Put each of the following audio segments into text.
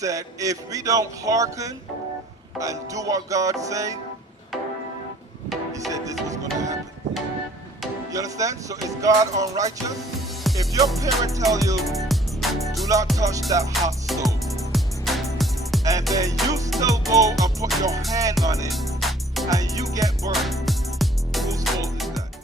said, if we don't hearken and do what God say, he said this was going to happen. You understand? So is God unrighteous? If your parent tell you, do not touch that hot stove, and then you still go and put your hand on it, and you get burned, whose fault is that?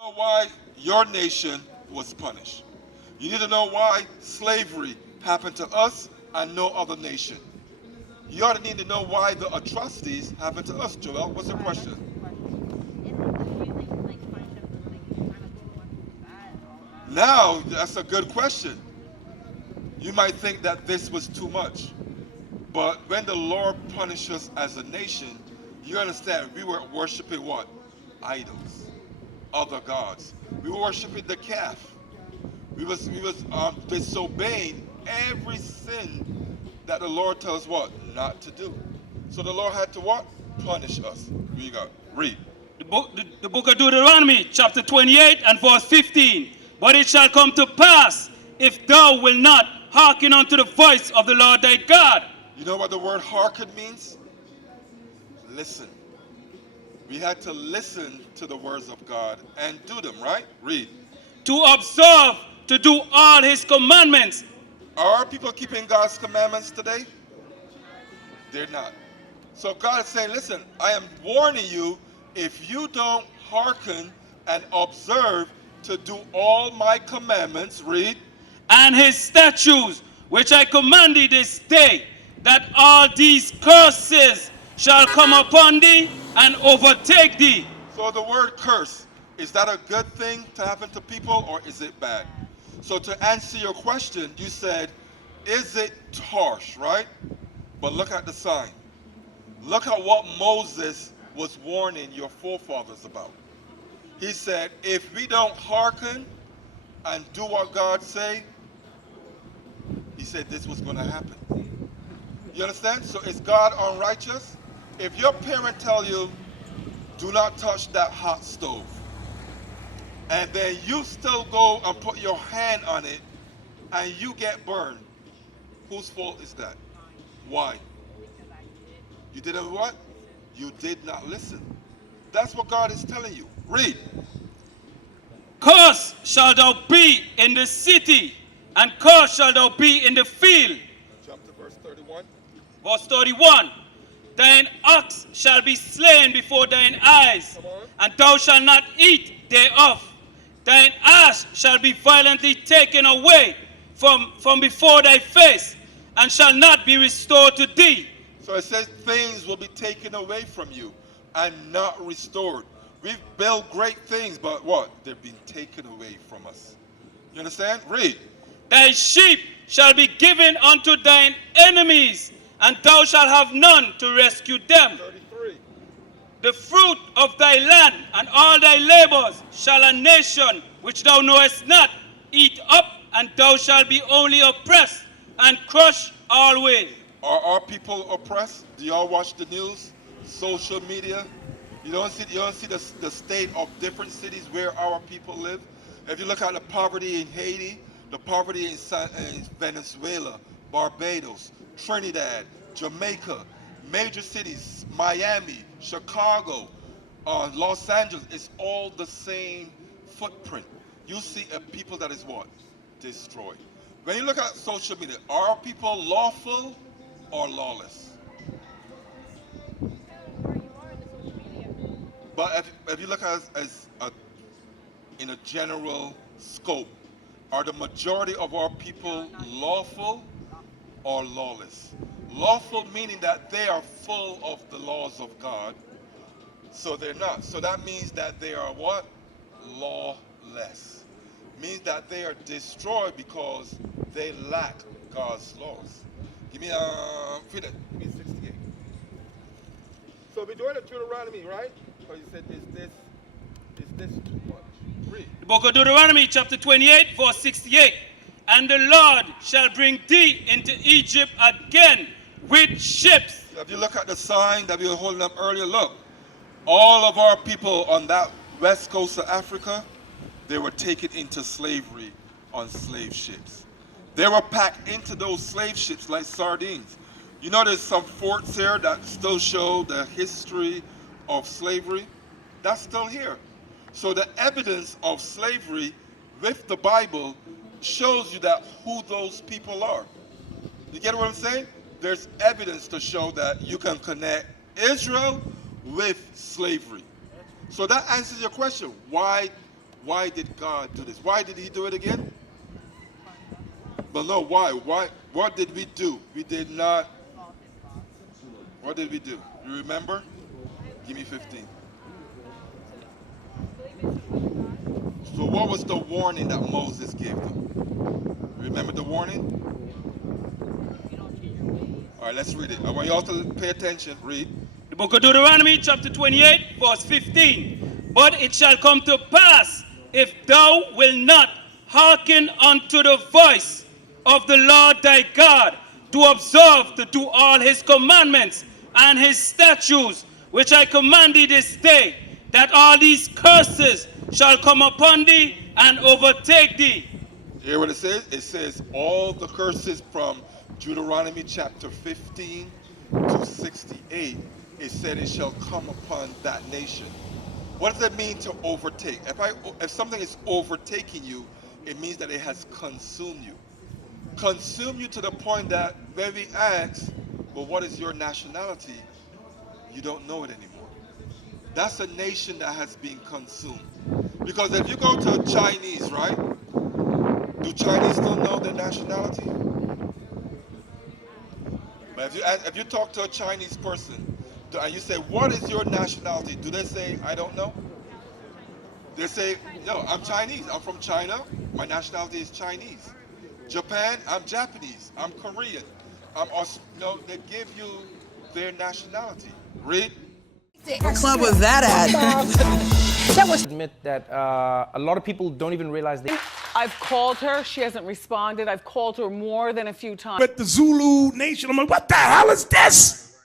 Know why your nation was punished. You need to know why slavery happened to us and no other nation. You ought to need to know why the atrocities happened to us. Joel, what's your question? Now, that's a good question. You might think that this was too much. But when the Lord punished us as a nation, you understand we were worshiping what? Idols, other gods. We were worshiping the calf. We was disobeying every sin that the Lord tells us what? Not to do. So the Lord had to what? Punish us. Here you go. Read. The book of Deuteronomy, chapter 28 and verse 15. But it shall come to pass, if thou wilt not hearken unto the voice of the Lord thy God. You know what the word hearken means? Listen. We had to listen to the words of God and do them, right? Read. To observe, to do all his commandments. Are people keeping God's commandments today? They're not. So God is saying, listen, I am warning you, if you don't hearken and observe to do all my commandments, read. And his statutes, which I command thee this day, that all these curses shall come upon thee and overtake thee. So the word curse, is that a good thing to happen to people or is it bad? So to answer your question, you said, is it harsh, right? But look at the sign. Look at what Moses was warning your forefathers about. He said, if we don't hearken and do what God say, he said this was going to happen. You understand? So is God unrighteous? If your parent tell you, do not touch that hot stove, and then you still go and put your hand on it, and you get burned, whose fault is that? Why? You didn't what? You did not listen. That's what God is telling you. Read. Cursed shalt thou be in the city, and cursed shalt thou be in the field. Jump to verse 31. Verse 31. Thine ox shall be slain before thine eyes, and thou shalt not eat thereof. Thine ass shall be violently taken away from before thy face, and shall not be restored to thee. So it says things will be taken away from you and not restored. We've built great things, but what? They've been taken away from us. You understand? Read. Thy sheep shall be given unto thine enemies, and thou shalt have none to rescue them. 33. The fruit of thy land and all thy labors shall a nation which thou knowest not eat up, and thou shalt be only oppressed and crushed always. Are our people oppressed? Do y'all watch the news, social media? You don't see the state of different cities where our people live. If you look at the poverty in Haiti, the poverty in Venezuela, Barbados, Trinidad, Jamaica, major cities, Miami, Chicago, Los Angeles, it's all the same footprint. You see a people that is what? Destroyed. When you look at social media, are people lawful or lawless? But if you look at it in a general scope, are the majority of our people lawful or lawless? Lawful meaning that they are full of the laws of God, so they're not. So that means that they are what? Lawless. Means that they are destroyed because they lack God's laws. Give me give me 68. So we're doing a Deuteronomy, right? Because you said is this too much? Read. The book of Deuteronomy, chapter 28, verse 68. And the Lord shall bring thee into Egypt again with ships. If you look at the sign that we were holding up earlier, look, all of our people on that west coast of Africa, they were taken into slavery on slave ships. They were packed into those slave ships like sardines. You know, there's some forts here that still show the history of slavery. That's still here. So the evidence of slavery with the Bible shows you that who those people are. You get what I'm saying? There's evidence to show that you can connect Israel with slavery. So that answers your question. Why did God do this? Why did he do it again? But no, why? What did we do? We did not. What did we do? You remember? Give me 15. So what was the warning that Moses gave them? Remember the warning? All right, let's read it. I want you all to pay attention. Read. The book of Deuteronomy, chapter 28, verse 15. But it shall come to pass, if thou wilt not hearken unto the voice of the Lord thy God, to observe to do all his commandments and his statutes, which I command thee this day, that all these curses shall come upon thee and overtake thee. Hear what it says? It says all the curses from Deuteronomy chapter 15 to 68. It said it shall come upon that nation. What does it mean to overtake? If something is overtaking you, it means that it has consumed you. Consume you to the point that when we ask, well, what is your nationality? You don't know it anymore. That's a nation that has been consumed. Because if you go to Chinese, right? Do Chinese still know their nationality? But if you talk to a Chinese person and you say, what is your nationality? Do they say, I don't know? They say, no, I'm Chinese. I'm from China. My nationality is Chinese. Japan, I'm Japanese. I'm Korean. No, they give you their nationality. Read. What club was that at? Admit that a lot of people don't even realize they. I've called her. She hasn't responded. I've called her more than a few times. With the Zulu nation, I'm like, what the hell is this?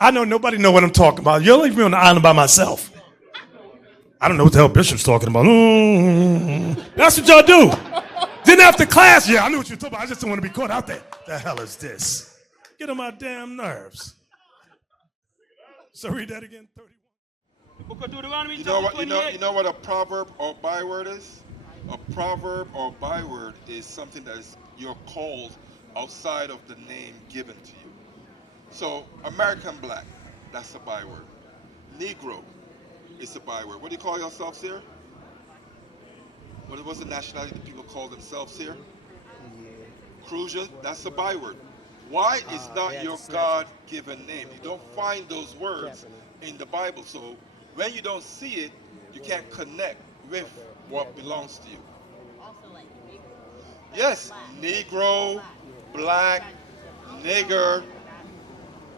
I know nobody know what I'm talking about. You'll leave me on the island by myself. I don't know what the hell Bishop's talking about. That's what y'all do. Then after class, yeah, I knew what you were talking about. I just don't want to be caught out there. The hell is this? Get on my damn nerves. So read that again. 31. The book of Deuteronomy, You know chapter what? 28. You know what a proverb or byword is? A proverb or byword is something that is you're called outside of the name given to you. So American black, that's a byword. Negro is a byword. What do you call yourselves here? What's the nationality that people call themselves here? Cruiser, that's a byword. Why is not your God-given name? You don't find those words in the Bible. So when you don't see it, you can't connect with what belongs to you. Yes, Negro, black, nigger,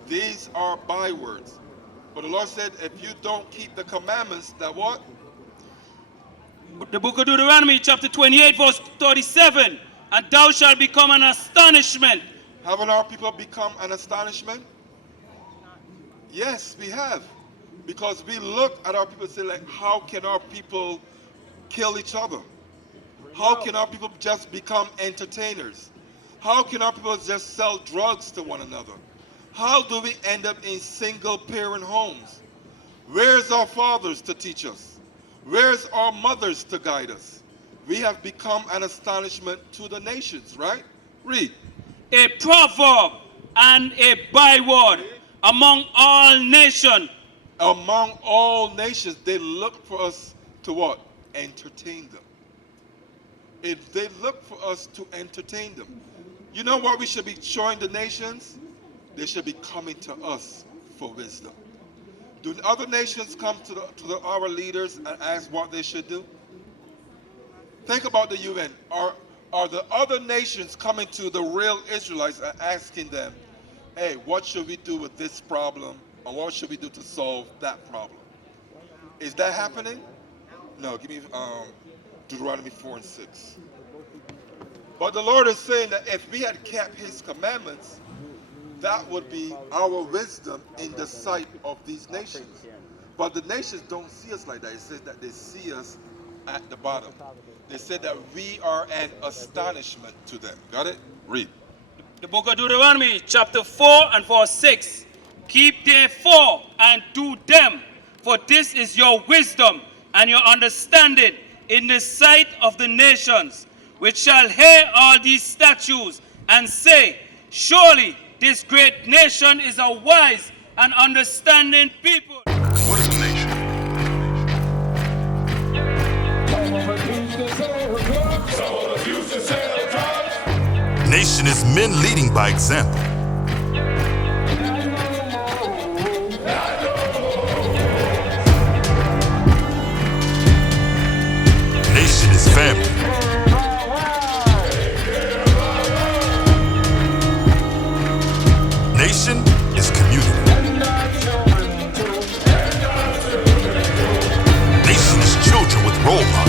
these are bywords. But the Lord said, if you don't keep the commandments, that what? The book of Deuteronomy, chapter 28, verse 37. And thou shalt become an astonishment. Haven't our people become an astonishment? Yes, we have. Because we look at our people and say, like, how can our people kill each other? How can our people just become entertainers? How can our people just sell drugs to one another? How do we end up in single-parent homes? Where's our fathers to teach us? Where's our mothers to guide us? We have become an astonishment to the nations, right? Read. A proverb and a byword among all nations. Among all nations, they look for us to what? Entertain them. If they look for us to entertain them. You know what we should be showing the nations? They should be coming to us for wisdom. Do other nations come to our leaders and ask what they should do? Think about the UN. Are the other nations coming to the real Israelites and asking them, hey, what should we do with this problem? Or what should we do to solve that problem? Is that happening? No, give me Deuteronomy 4 and 6. But the Lord is saying that if we had kept his commandments, that would be our wisdom in the sight of these nations. But the nations don't see us like that. It says that they see us at the bottom. They said that we are an astonishment to them. Got it? Read. The book of Deuteronomy, chapter 4 and verse 6. Keep therefore and do them, for this is your wisdom and your understanding in the sight of the nations, which shall hear all these statutes and say, surely this great nation is a wise and understanding people. What is a nation? Nation is men leading by example. Nation is family. Nation is community. Nation is children with role models.